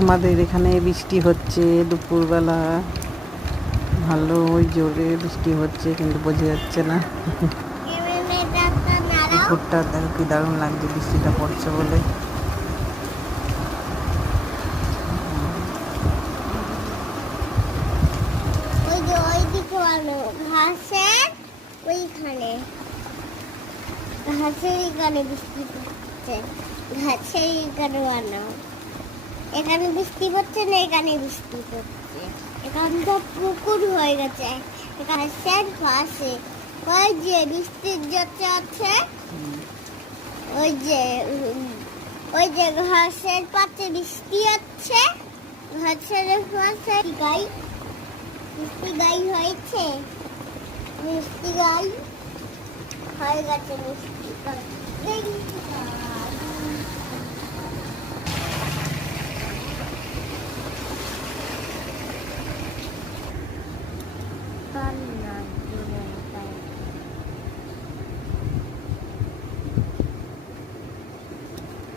আমাদের এখানে বৃষ্টি হচ্ছে দুপুরবেলা, ভালো জোরে বৃষ্টি হচ্ছে কিন্তু বোঝা যাচ্ছে না। পুকুরটা দেখো কি দারুণ লাগছে বৃষ্টিটা পড়ছে বলে। ঘাসের এখানে বৃষ্টি পড়ছে, ঘাসের এখানে বানাও। এখানে বৃষ্টি পড়ছে না, এখানে বৃষ্টি পড়ছে। এখানটা পুকুর হয়ে গেছে ঘাসের পাশে। ওই যে বৃষ্টির যাচ্ছে আছে, ওই যে ঘাসের পাশে বৃষ্টি হচ্ছে, ঘাসের পাশে গাই, মিষ্টি গাই হয়েছে, মিষ্টি গাই হয়ে গেছে, মিষ্টি গাই।